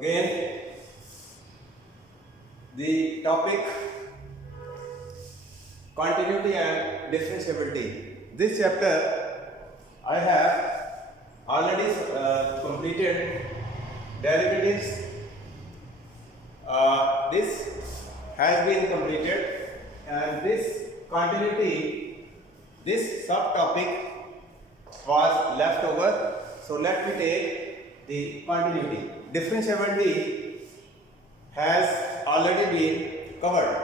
Again, the topic continuity and differentiability. This chapter I have already completed derivatives. This has been completed, and this continuity, this subtopic was left over. So let me take the continuity. Differentiability has already been covered.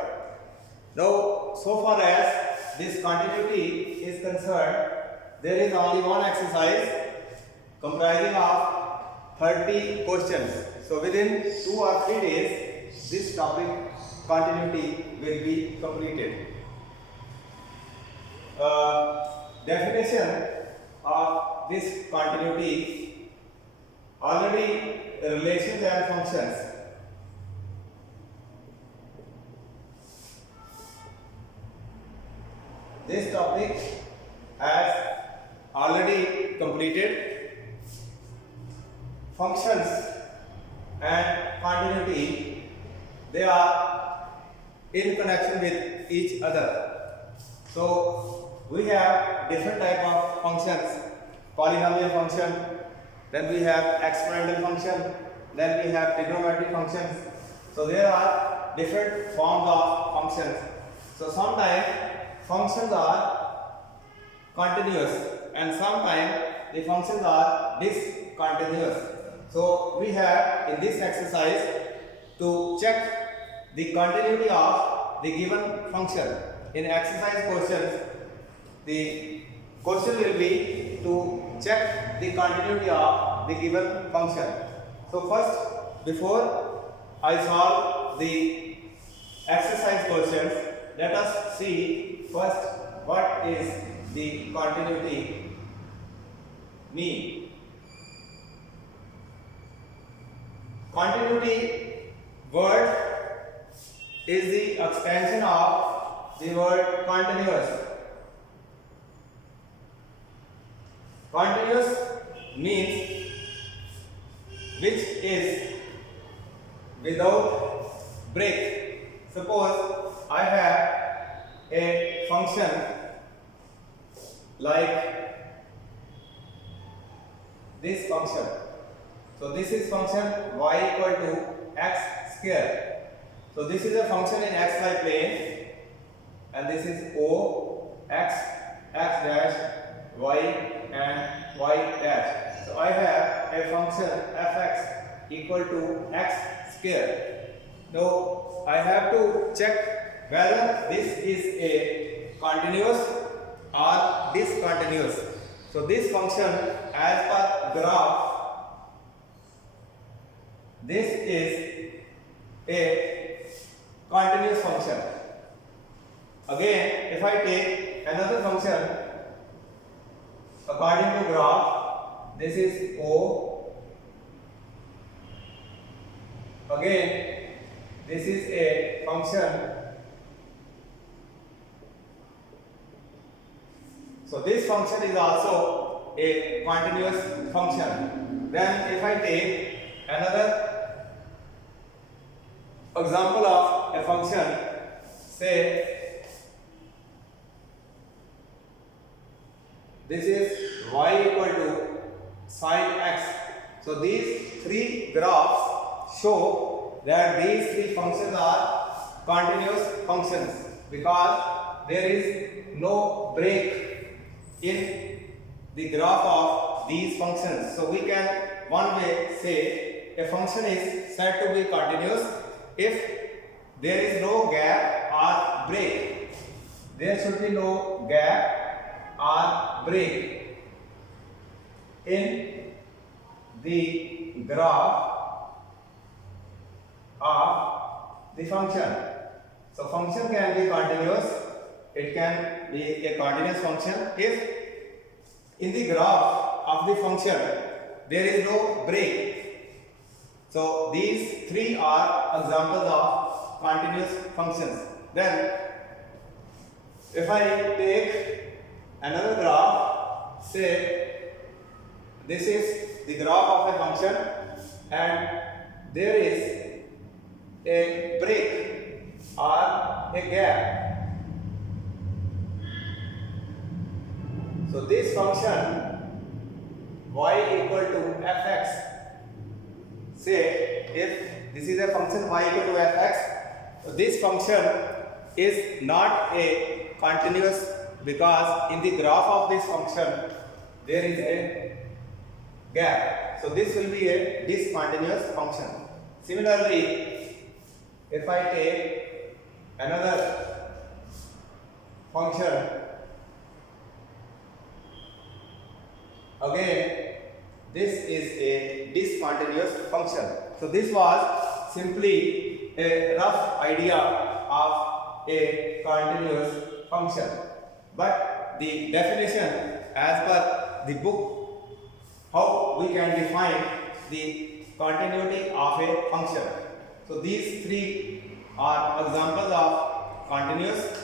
Now, so far as this continuity is concerned, there is only one exercise comprising of 30 questions. So within 2 or 3 days, this topic continuity will be completed. Definition of this continuity: already relations and functions. This topic has already completed. Functions and continuity, they are in connection with each other. So we have different type of functions: polynomial function, then we have exponential function, then we have trigonometric functions. So there are different forms of functions. So sometimes functions are continuous and sometimes the functions are discontinuous. So we have in this exercise to check the continuity of the given function. In exercise questions, the question will be to check the continuity of the given function. So first, before I solve the exercise questions, let us see first what is the continuity mean. Continuity word is the extension of the word continuous. Continuous means which is without break. Suppose I have a function like this function. So this is function y equal to x square. So this is a function in xy plane, and this is O, x, x dash, y and y dash. So I have a function fx equal to x square. Now I have to check whether this is a continuous or discontinuous. So this function, as per graph, this is a continuous function. Again, if I take another function according to graph, this is O. Again, this is a function. So this function is also a continuous function. Then if I take another example of a function, say this is y equal to sine x. So these three graphs show that these three functions are continuous functions because there is no break in the graph of these functions. So we can one way say a function is said to be continuous if there is no gap or break. There should be no gap or break in the graph of the function. So function can be continuous, it can be a continuous function if in the graph of the function there is no break. So these three are examples of continuous functions. Then if I take another graph, say this is the graph of a function and there is a break or a gap. So this function y equal to fx, say if this is a function y equal to fx, so this function is not a continuous, because in the graph of this function there is a gap. So this will be a discontinuous function. Similarly, if I take another function, again this is a discontinuous function. So this was simply a rough idea of a continuous function, but the definition as per the book, how we can define the continuity of a function. So these three are examples of continuous,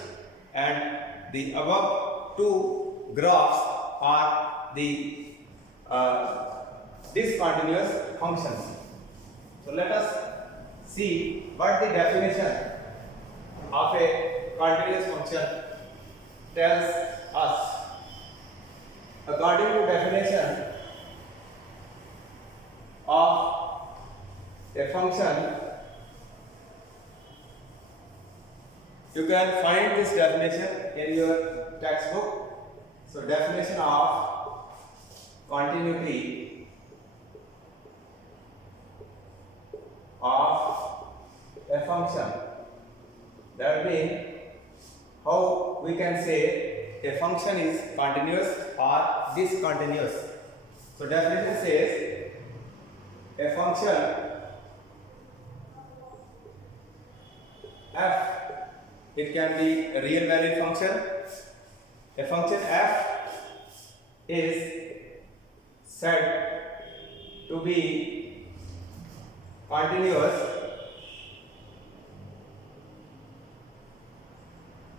and the above two graphs are the discontinuous functions. So let us see what the definition of a continuous function tells us. According to definition of a function, you can find this definition in your textbook. So definition of continuity of a function, that means how we can say a function is continuous or discontinuous. So definition says a function f, it can be a real valued function. A function f is said to be continuous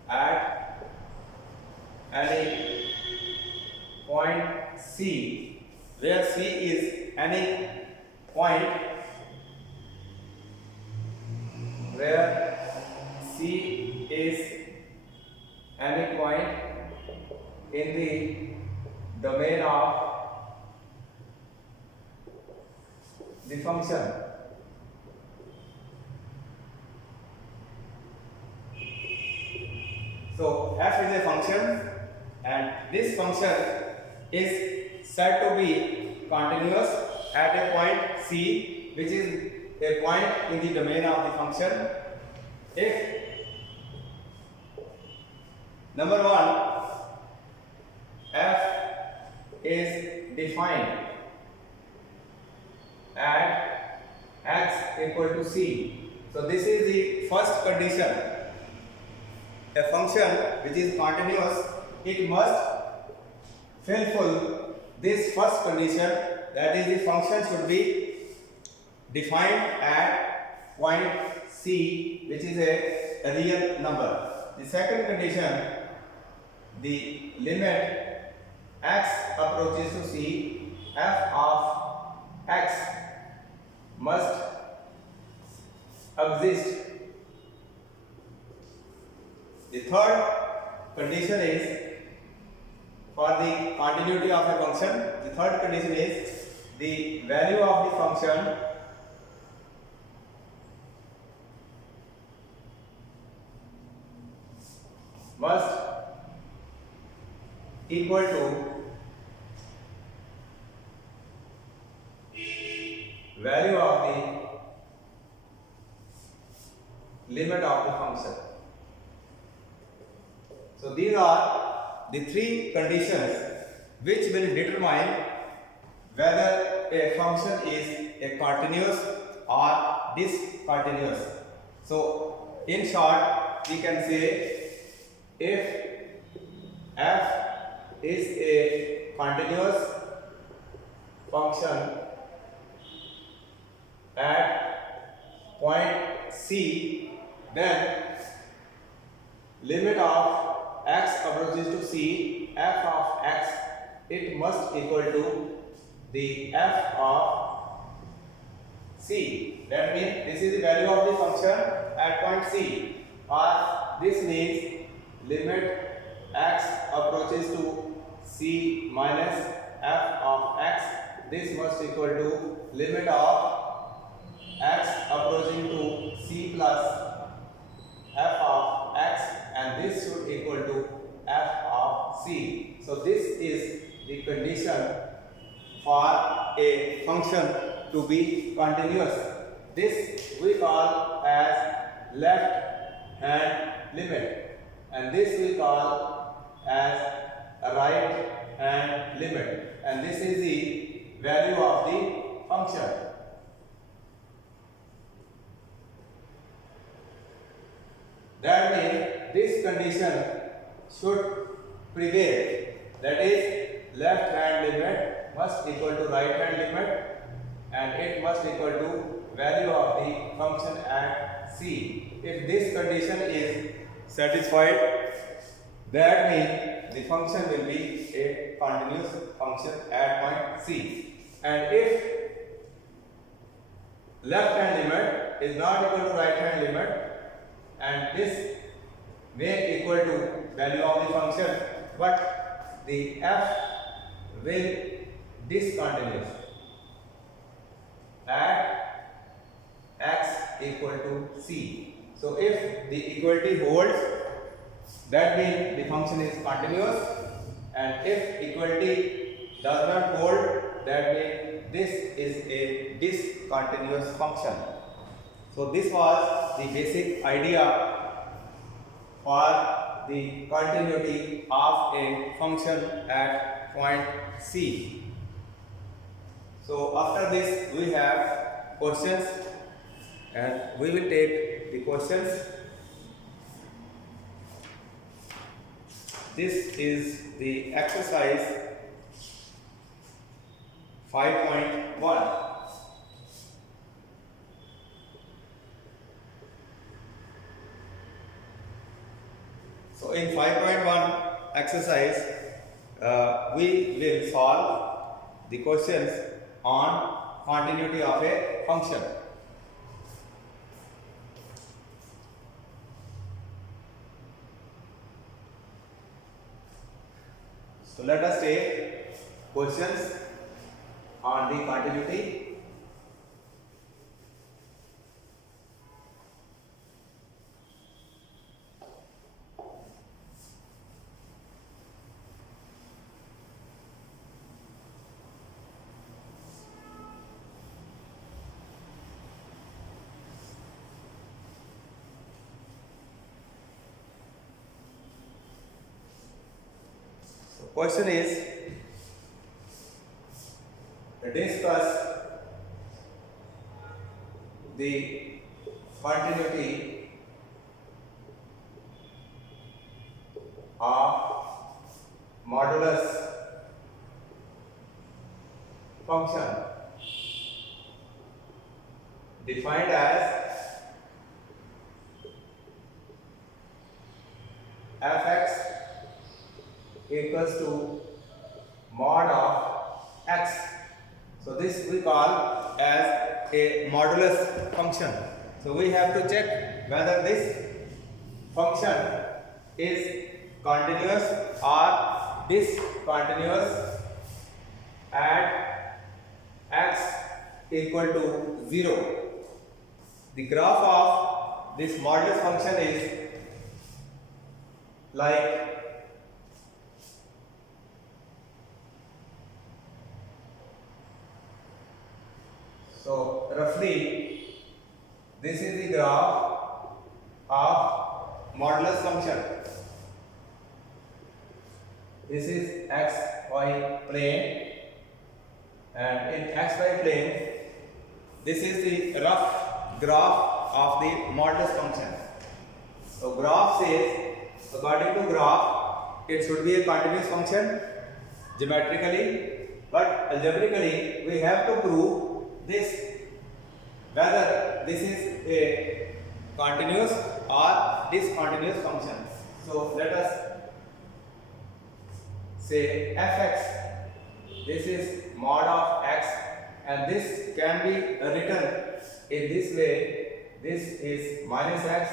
at any point C, where C is any point where C is any point in the domain of the function. So f is a function, and this function is said to be continuous at a point C, which is a point in the domain of the function, if number one, f is defined at x equal to C. So this is the first condition. A function which is continuous, it must fulfill this first condition, that is the function should be defined at point C, which is a real number. The second condition, the limit x approaches to C, f of x must exist. The third condition is for the continuity of a function. The third condition is the value of the function must equal to value of the limit of the function. So these are the three conditions which will determine whether a function is a continuous or discontinuous. So in short, we can say if f is a continuous function at point C, then limit of x approaches to C, f of x, it must equal to the f of C. That means this is the value of the function at point C, or this means limit x approaches to C minus f of x. This must equal to limit of x approaching to C plus f of x, and this should equal to f of C. So this is the condition for a function to be continuous. This we call as left hand limit, and this we call as right hand limit, and this is the value of the function. That means this condition should prevail, that is left hand limit must equal to right hand limit, and it must equal to value of the function at C. If this condition is satisfied, that means the function will be a continuous function at point C. And if left hand limit is not equal to right hand limit, and this may equal to value of the function, but the f will discontinuous at x equal to C. So if the equality holds, that means the function is continuous, and if equality does not hold, that means this is a discontinuous function. So this was the basic idea for the continuity of a function at point C. So after this we have questions, and we will take the questions. This is the exercise 5.1. So in 5.1 exercise, we will solve the questions on continuity of a function. So let us take questions on the continuity. Question is, discuss the continuity of modulus function defined as fx equals to mod of x. So this we call as a modulus function. So we have to check whether this function is continuous or discontinuous at x equal to 0. The graph of this modulus function is like so. Roughly, this is the graph of modulus function. This is xy plane, and in xy plane, this is the rough graph of the modulus function. So graph says, according to graph, it should be a continuous function geometrically, but algebraically we have to prove this, whether this is a continuous or discontinuous function. So let us say fx, this is mod of x, and this can be written in this way, this is minus x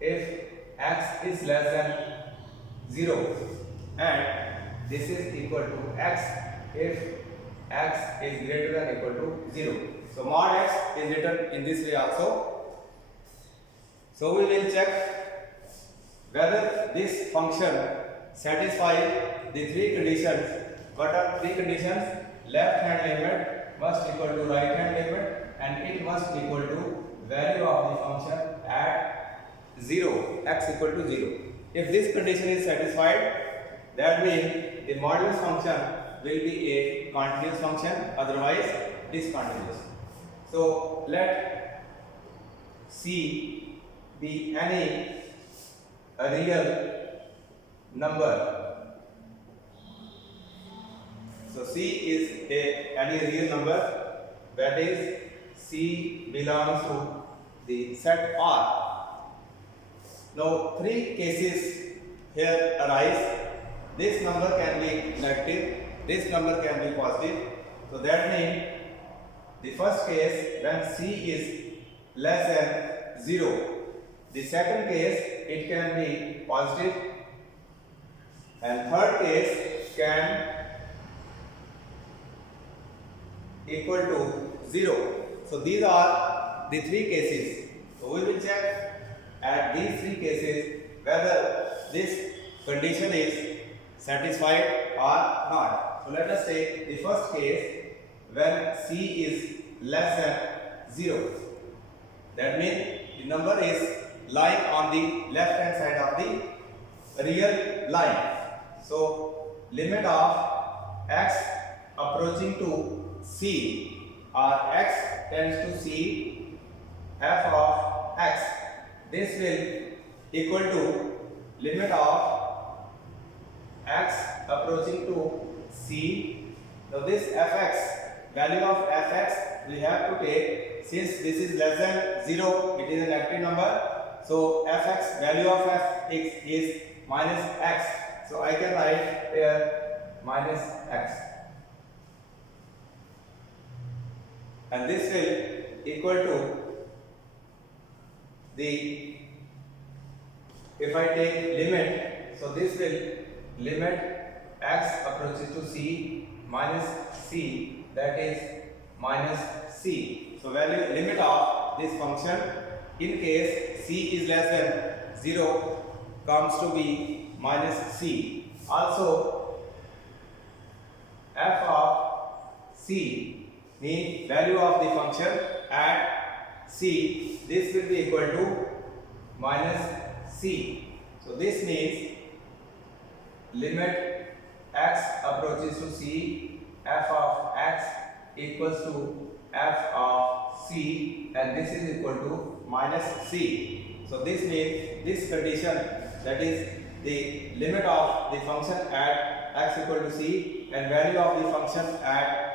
if x is less than 0, and this is equal to x if x is greater than equal to 0. So mod x is written in this way also. So we will check whether this function satisfies the three conditions. What are three conditions? Left hand limit must equal to right hand limit, and it must equal to value of the function at 0, x equal to 0. If this condition is satisfied, that means the modulus function will be a continuous function, otherwise discontinuous. So let C be any real number. So C is any real number, that is C belongs to the set R. Now three cases here arise. This number can be negative, this number can be positive. So that means the first case when C is less than 0. The second case it can be positive, and third case can equal to 0. So these are the three cases. So we will check at these three cases whether this condition is satisfied or not. So let us take the first case when C is less than 0. That means the number is lying on the left hand side of the real line. So limit of x approaching to C, or x tends to C, f of x, this will equal to limit of x approaching to C. Now this fx, value of fx we have to take, since this is less than 0, it is a negative number. So fx, value of fx is minus x. So I can write here minus x. And this will equal to the, if I take limit, so this will limit x approaches to C minus C, that is minus C. So value limit of this function in case C is less than 0 comes to be minus C. Also f of C means value of the function at C, this will be equal to minus C. So this means limit x approaches to C, f of x equals to f of C, and this is equal to minus C. So this means this condition, that is the limit of the function at x equal to C and value of the function at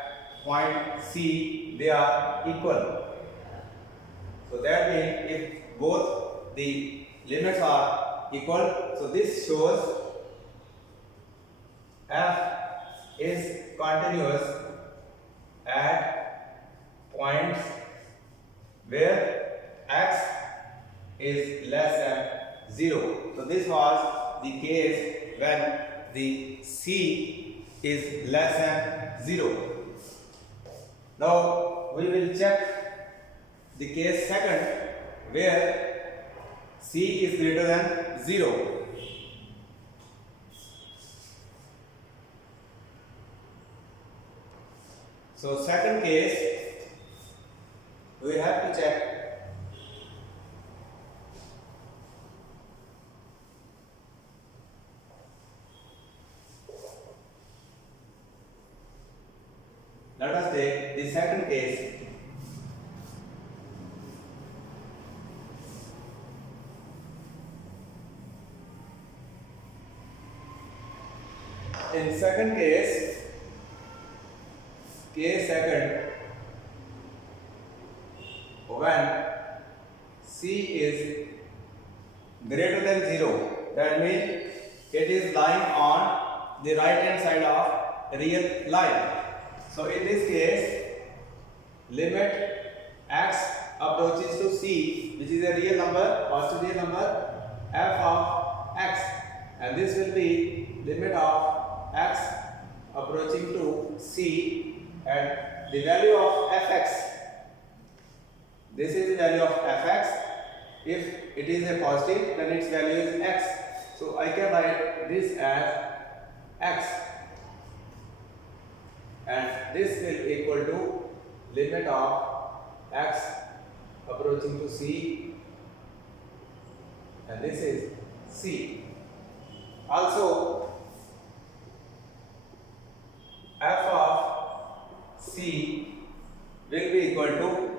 point C, they are equal. So that means if both the limits are equal, so this shows f is continuous at points where x is less than 0. So this was the case when the C is less than 0. Now we will check the case second where C is greater than 0. So second case we have to check let us take the second case. In second case, case second, when C is greater than 0, that means it is lying on the right hand side of real line. So in this case, limit x approaches to c, which is a real number, positive real number, f of x, and this will be limit of x approaching to c, and the value of fx, this is the value of fx. If it is a positive, then its value is x. So I can write this as x, and this will equal to limit of x approaching to c, and this is c. Also, f of c will be equal to,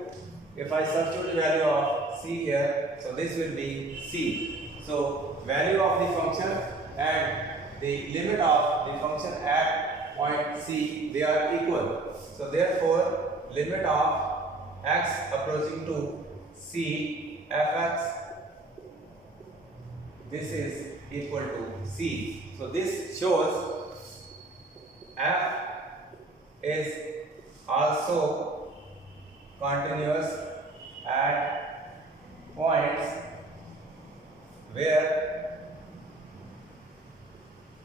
if I substitute the value of c here, so this will be c. So value of the function and the limit of the function at point c, they are equal. So therefore limit of x approaching to c, fx, this is equal to c. So this shows f is also continuous at points where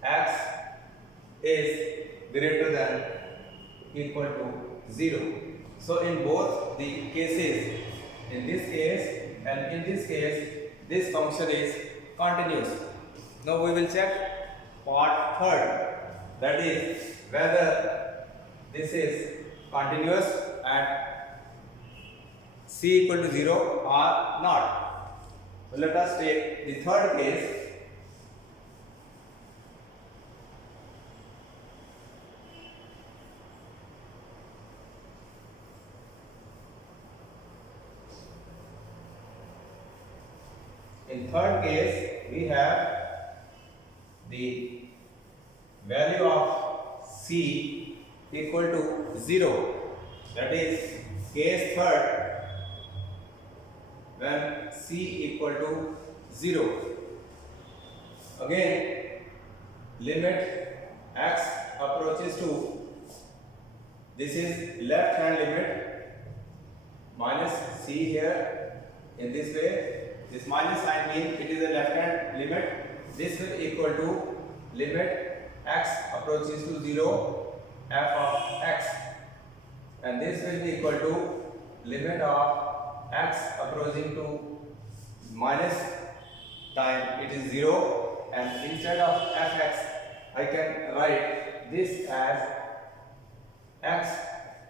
x is greater than equal to 0. So in both the cases, in this case and in this case, this function is continuous. Now we will check part third, that is whether this is continuous at c equal to 0 or not. So let us take the third case. In third case, we have the value of c equal to 0. That is case third, when c equal to 0. Again, limit x approaches to, this is left hand limit, minus c here in this way. This minus sign means it is a left hand limit. This will equal to limit x approaches to 0, f of x, and this will be equal to limit of x approaching to minus time, it is 0, and instead of fx I can write this as x,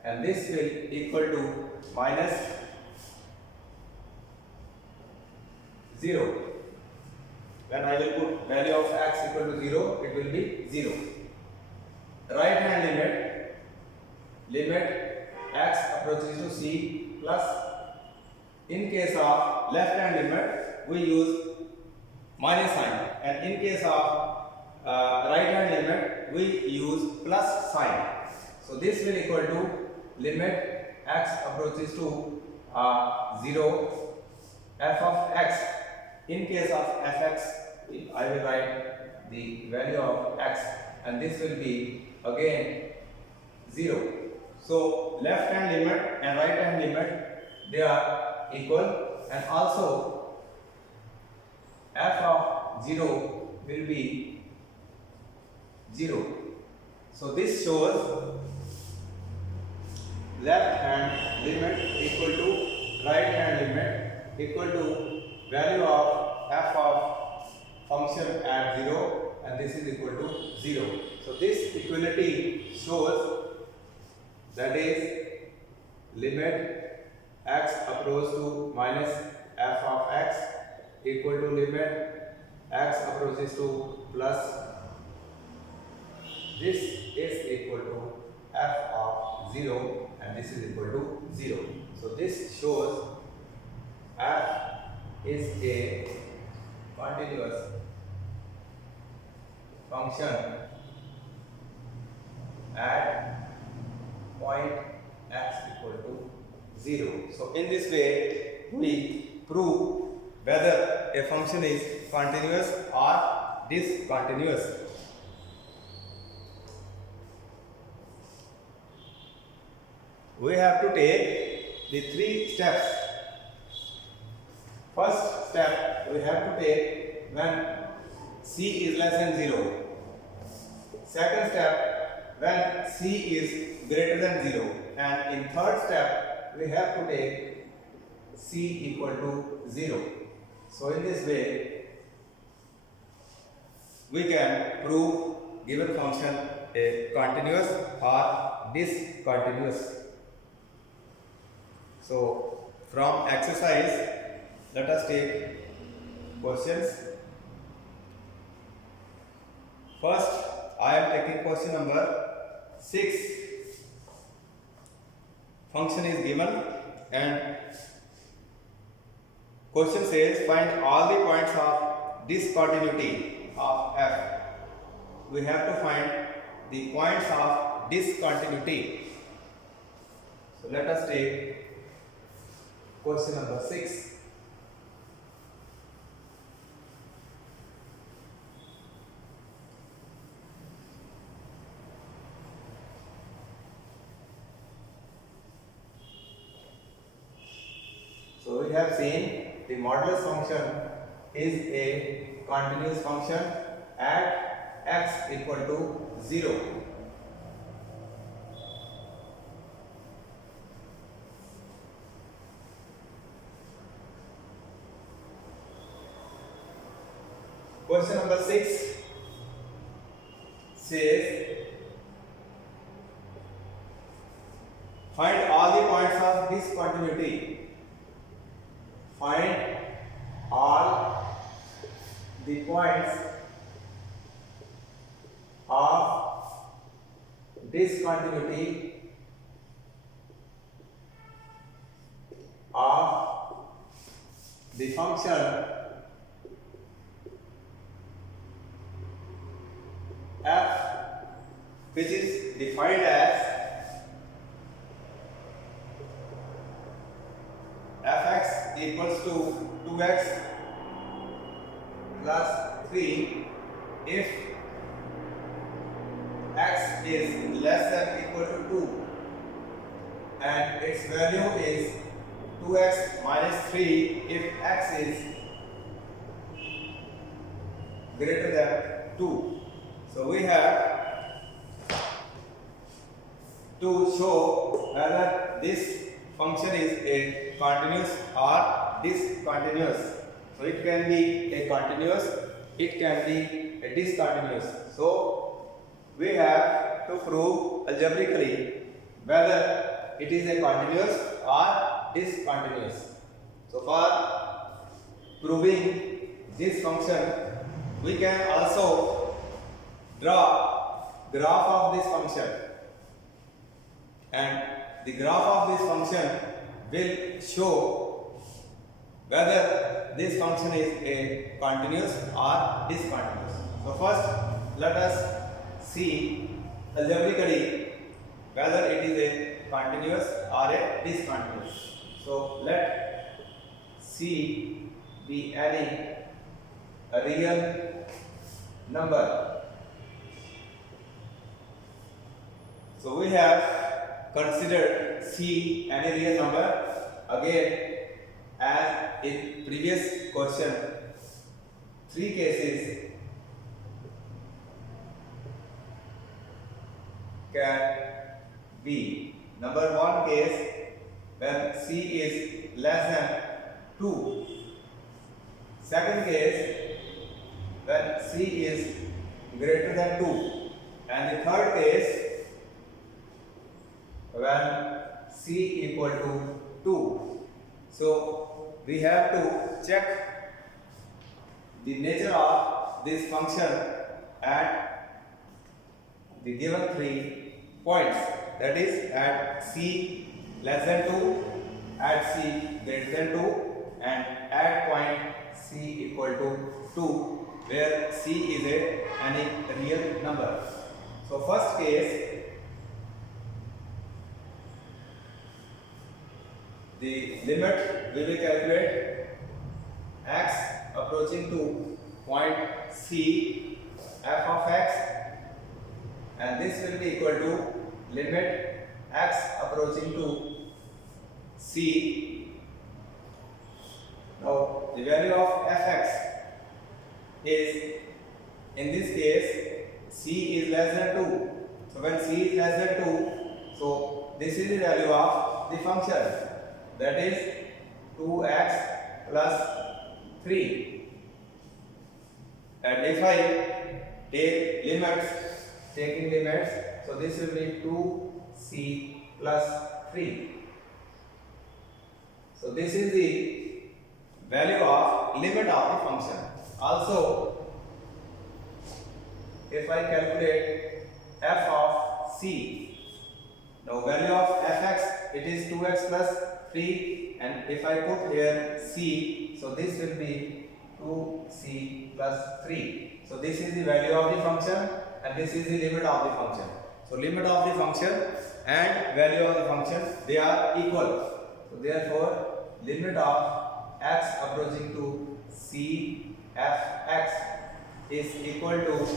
and this will equal to minus 0. When I will put value of x equal to 0, it will be 0. Right hand limit, limit x approaches to c plus, in case of left hand limit we use minus sign, and in case of right hand limit we use plus sign. So this will equal to limit x approaches to 0, f of x. In case of fx, I will write the value of x, and this will be again 0. So left hand limit and right hand limit, they are equal, and also f of 0 will be 0. So this shows left hand limit equal to right hand limit equal to value of f of function at 0, and this is equal to 0. So this equality shows, that is limit x approach to minus f of x equal to limit x approaches to plus, this is equal to f of 0, and this is equal to 0. So this shows f is a continuous function at point x equal to 0. So in this way we prove whether a function is continuous or discontinuous. We have to take the 3 steps when c is less than 0. Second step, when c is greater than 0. And in third step, we have to take c equal to 0. So in this way, we can prove given function a continuous or discontinuous. So from exercise, let us take questions. First, I am taking question number 6. Function is given and question says find all the points of discontinuity of f. We have to find the points of discontinuity. So let us take question number 6. So we have seen the modulus function is a continuous function at x equal to 0. Question number 6 says find all the points of discontinuity. Find all the points of discontinuity of the function f, which is defined as fx equals to 2x plus 3 if x is less than equal to 2 and its value is 2x minus 3 if x is greater than 2. So we have to show whether this function is a continuous or discontinuous. So it can be a continuous, it can be a discontinuous. So we have to prove algebraically whether it is a continuous or discontinuous. So for proving this function, we can also draw graph of this function, and the graph of this function will show whether this function is a continuous or discontinuous. So first, let us see algebraically whether it is a continuous or a discontinuous. So let C be any a real number. So we have considered C any real number. Again, as in previous question, 3 cases can be. Number 1 case, when C is less than 2. Second case, when C is greater than 2. And the third case, when C equal to 2. So we have to check the nature of this function at the given 3 points, that is at C less than 2, at C greater than 2, and at point C equal to 2, where C is any real number. So first case, the limit we will calculate x approaching to point C f of x, and this will be equal to limit x approaching to C. Now the value of fx is, in this case, c is less than 2. So when c is less than 2, so this is the value of the function, that is 2x plus 3. And if I take limits, so this will be 2c plus 3. So this is the value of limit of the function. Also, if I calculate f of c, now value of fx, it is 2x plus 3, and if I put here c, so this will be 2c plus 3. So this is the value of the function and this is the limit of the function. So limit of the function and value of the function, they are equal. So therefore limit of x approaching to c fx is equal to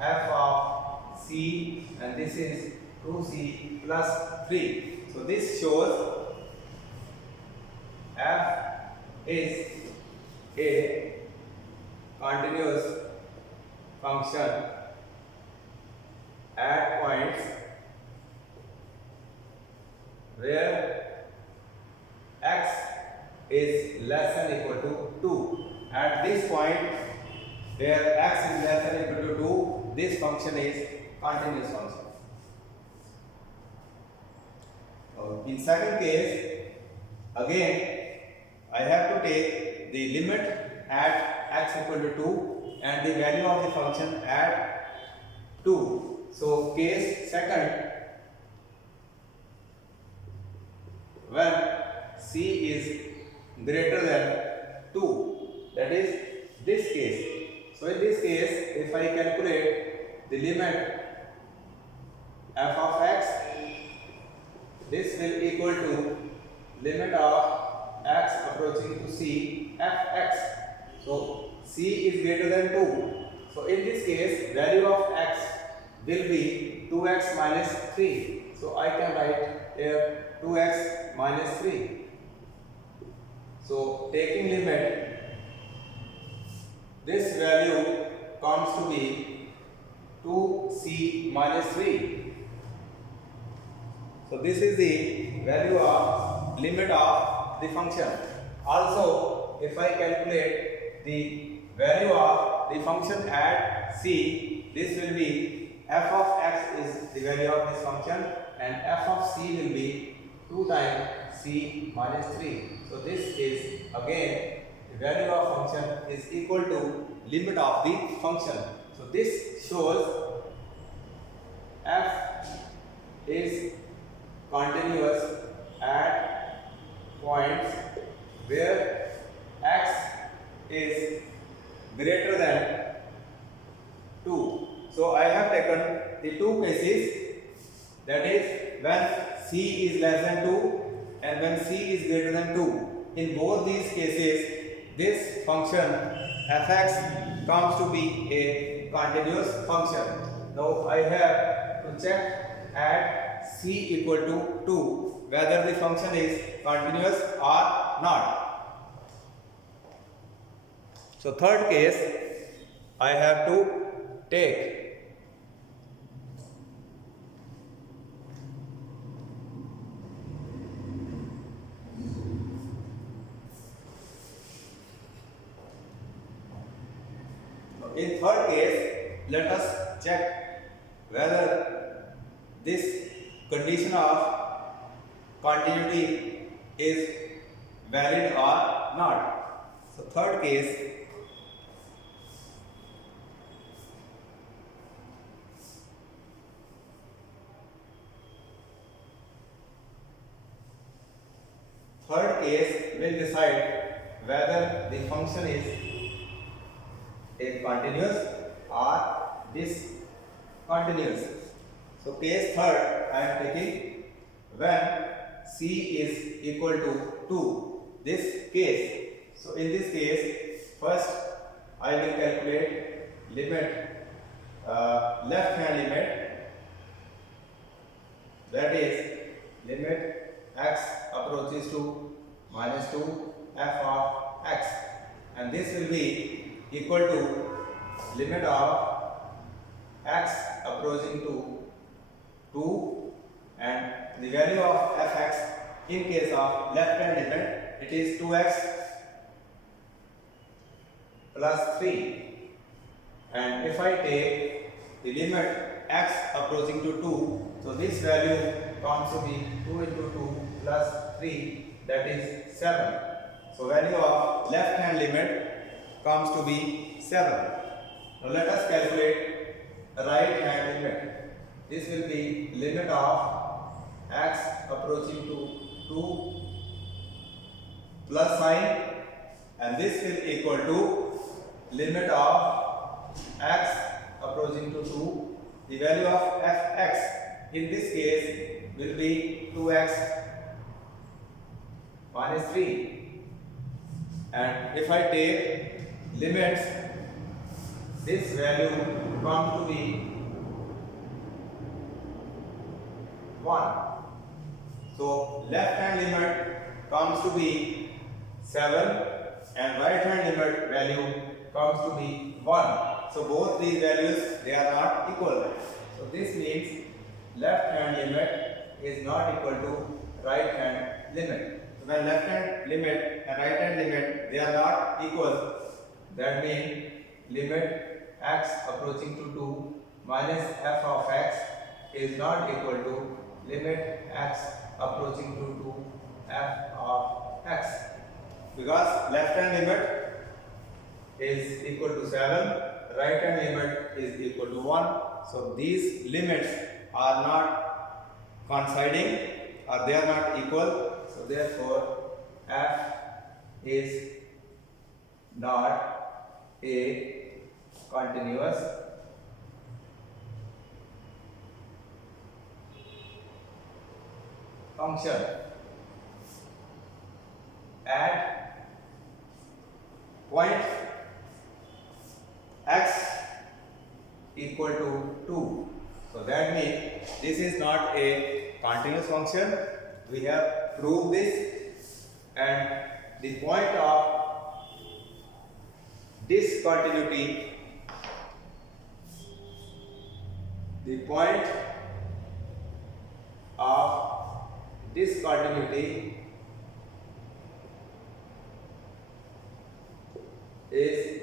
f of c, and this is 2c plus 3. So this shows f is a continuous function at points where x is less than equal to 2. At this point where x is less than equal to 2, this function is continuous function. In second case, again I have to take the limit at x equal to 2 and the value of the function at 2. So case second, when c is greater than 2, that is this case. So in this case, if I calculate the limit f of x, this will equal to limit of x approaching to c fx. So c is greater than 2. So in this case, value of x will be 2x minus 3. So I can write here 2x minus 3. So taking limit, this value comes to be 2c minus 3. So this is the value of limit of the function. Also, if I calculate the value of the function at c, this will be f of x is the value of this function and f of c will be 2 times c minus 3. So this is again the value of function is equal to limit of the function. So this shows f is continuous at points where x is greater than 2. So I have taken the two cases, that is when c is less than 2 and when c is greater than 2. In both these cases, this function fx comes to be a continuous function. Now I have to check at c equal to 2 whether the function is continuous or not. So third case I have to take. In third case, let us check whether this condition of continuity is valid or not. So third case, will decide whether the function is a continuous or discontinuous. So case third I am taking when c is equal to 2. This case. So in this case, first I will calculate limit, left hand limit, that is limit x approaches to minus 2 f of x, and this will be equal to limit of x approaching to 2 and the value of fx in case of left hand limit it is 2x plus 3, and if I take the limit x approaching to 2, so this value comes to be 2 into 2 plus 3, that is 7. So value of left hand limit comes to be 7. Now let us calculate right hand limit. This will be limit of x approaching to 2 plus sign, and this will equal to limit of x approaching to 2. The value of fx in this case will be 2x minus 3, and if I take limits, this value comes to be 1. So left hand limit comes to be 7 and right hand limit value comes to be 1. So both these values, they are not equal. So this means left hand limit is not equal to right hand limit. So when left hand limit and right hand limit, they are not equal, that means limit x approaching to 2 minus f of x is not equal to limit x approaching to 2 f of x, because left hand limit is equal to 7, right hand limit is equal to 1. So these limits are not coinciding or they are not equal. So therefore f is not a continuous function at point x equal to 2. So that means this is not a continuous function. We have proved this, and the point of discontinuity, the point of discontinuity is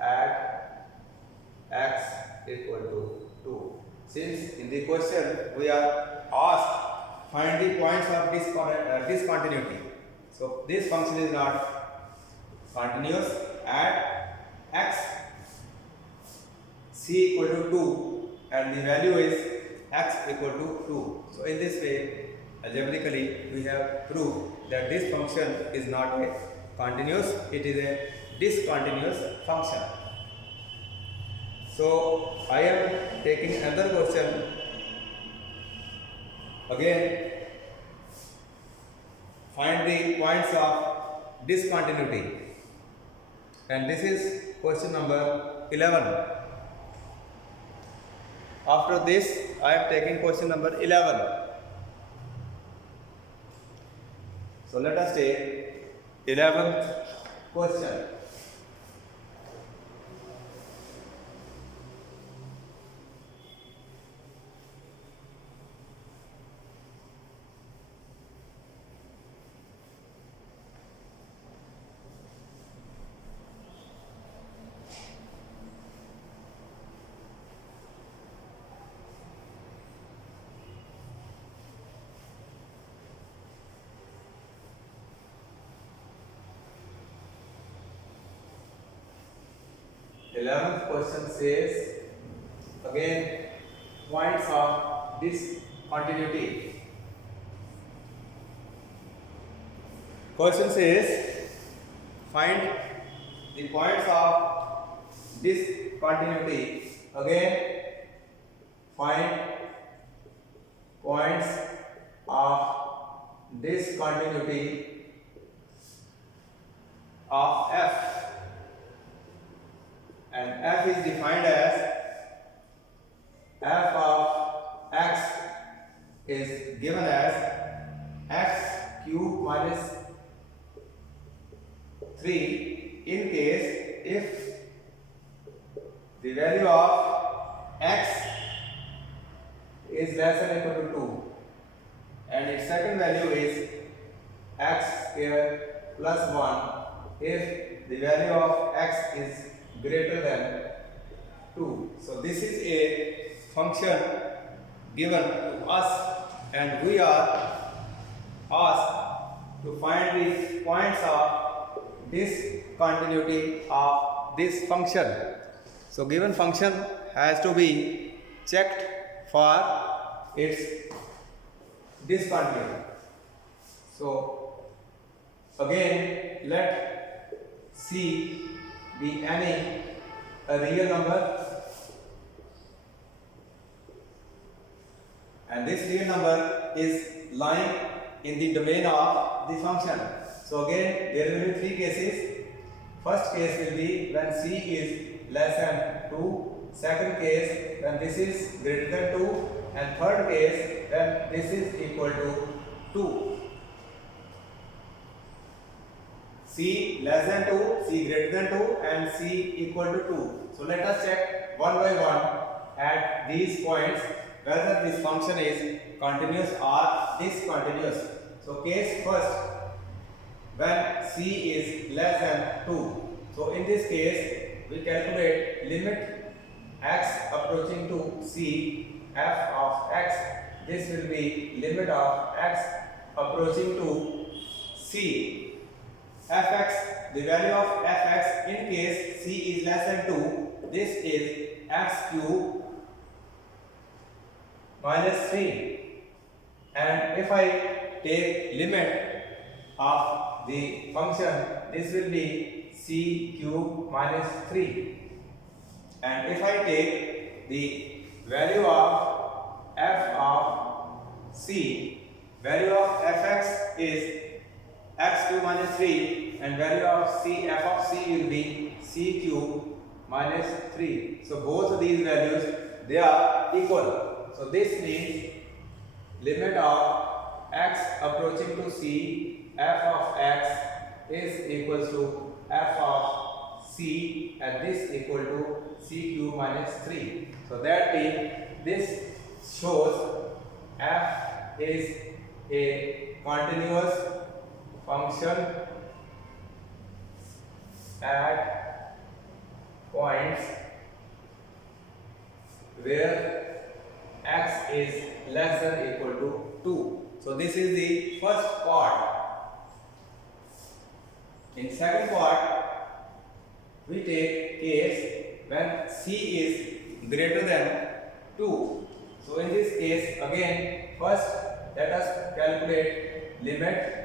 at x equal to 2. Since in the question we are asked find the points of discontinuity, so this function is not continuous at x c equal to 2 and the value is x equal to 2. So in this way, algebraically we have proved that this function is not a continuous, it is a discontinuous function. So I am taking another question again. Find the points of discontinuity, and this is question number 11. After this I am taking question number 11. So let us take 11th question. The 11th question says again points of discontinuity. Question says find the points of discontinuity. Again find points of discontinuity of f, and f is defined as f of x is given as x cube minus 3 in case if the the value of x is less than or equal to 2, and its second value is x square plus 1 if the value of x is greater than 2. So this is a function given to us, and we are asked to find the points of discontinuity of this function. So given function has to be checked for its discontinuity. So again, let C be a real number, and this real number is lying in the domain of the function. So again, there will be three cases. First case will be when C is less than 2, second case when this is greater than 2, and third case when this is equal to 2. C less than 2, C greater than 2, and C equal to 2. So let us check one by one at these points whether this function is continuous or discontinuous. So case first, when C is less than 2. So in this case, we calculate limit x approaching to C, f of x. This will be limit of x approaching to C. Fx, the value of fx in case C is less than 2, this is x cube minus 3. And if I take limit of the function, this will be C cube minus 3. And if I take the value of f of C, value of fx is x cube minus 3, and value of C, f of C will be C cube minus 3. So both of these values, they are equal. So this means limit of x approaching to C, f of x is equal to f of C, and this equal to C cube minus 3. So that means this shows f is a continuous function at points where x is less than or equal to 2. So this is the first part. In second part, we take case when C is greater than 2. So in this case, again, first let us calculate limit.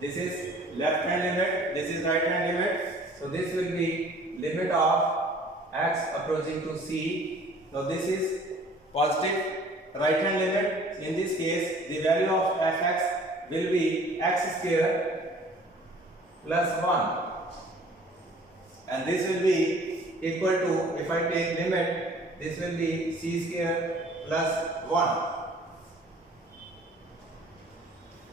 This is left hand limit, this is right hand limit. So this will be limit of x approaching to C. Now this is positive right hand limit. In this case, the value of fx will be x square plus 1. And this will be equal to, if I take limit, this will be C square plus 1.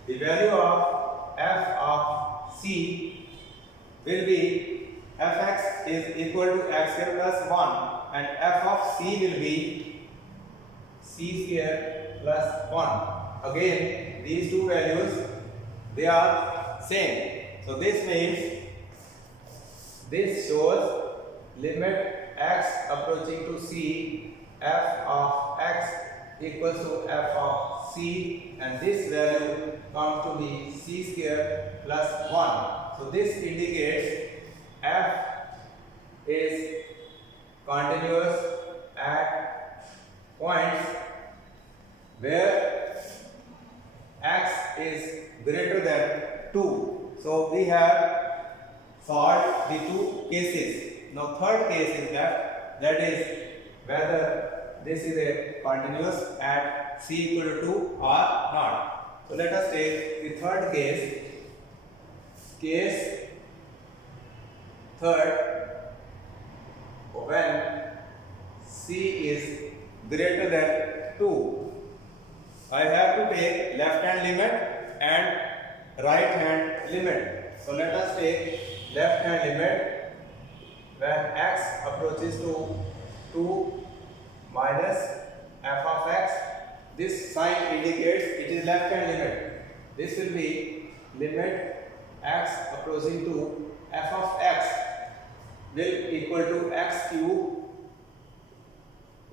The value of f of C will be fx is equal to x square plus 1, and f of C will be C square plus 1. Again, these two values, they are same. So this means this shows limit x approaching to C, f of x equals to f of C, and this value comes to be C square plus 1. So this indicates f is continuous at points where x is greater than 2. So we have solved the two cases. Now third case is left, that is whether this is a continuous at C equal to 2 or not. So let us take the third case. Case third, when C is greater than 2, I have to take left hand limit and right hand limit. So let us take left hand limit. when x approaches to 2 minus f of x, this sign indicates it is left hand limit. This will be limit x approaching to f of x will equal to x cube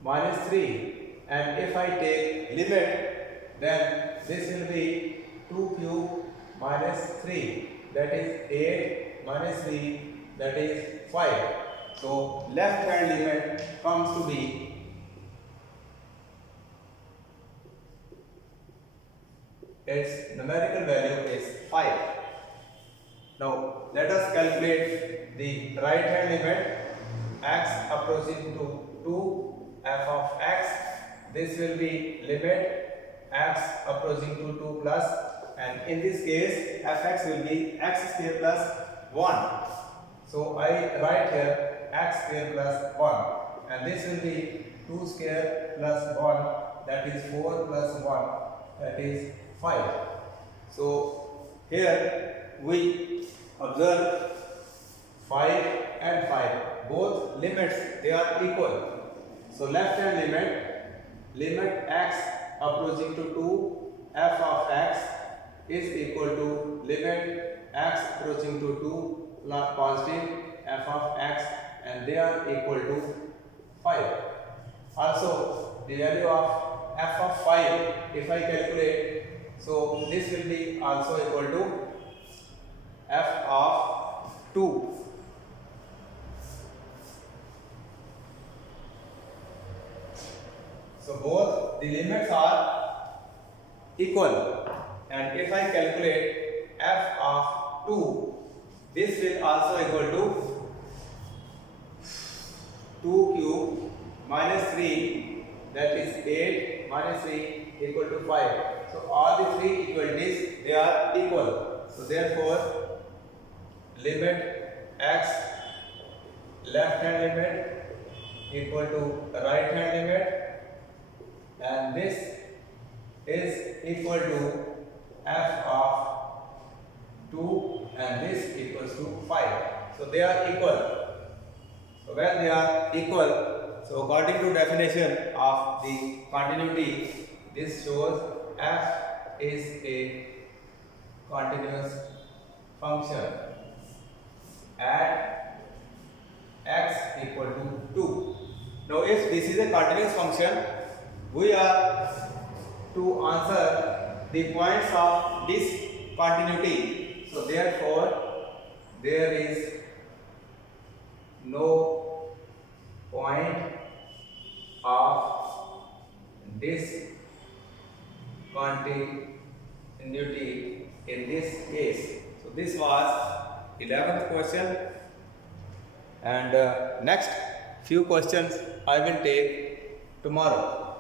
minus 3, and if I take limit, then this will be 2 cube minus 3, that is 8 minus 3, that is 5. So left hand limit comes to be its numerical value is 5. Now let us calculate the right hand limit x approaching to 2 f of x. This will be limit x approaching to 2 plus, and in this case fx will be x square plus 1. So I write here x square plus 1, and this will be 2 square plus 1, that is 4 plus 1, that is 5. So here we observe 5 and 5, both limits they are equal. So left hand limit x approaching to 2 f of x is equal to limit x approaching to 2 positive f of x, and they are equal to 5. Also the value of f of 5, if I calculate, so this will be also equal to f of 2. So both the limits are equal, and if I calculate f of 2, this will also equal to 2 cube minus 3, that is 8 minus 3 equal to 5. So all the three equalities they are equal. So therefore limit x left hand limit equal to right hand limit, and this is equal to f of 2, and this equals to 5. So they are equal. So when they are equal, so according to definition of the continuity, this shows f is a continuous function at x equal to 2. Now if this is a continuous function, we are to answer the points of this continuity. So therefore there is no point of discontinuity in this case. So this was 11th question, and next few questions I will take tomorrow.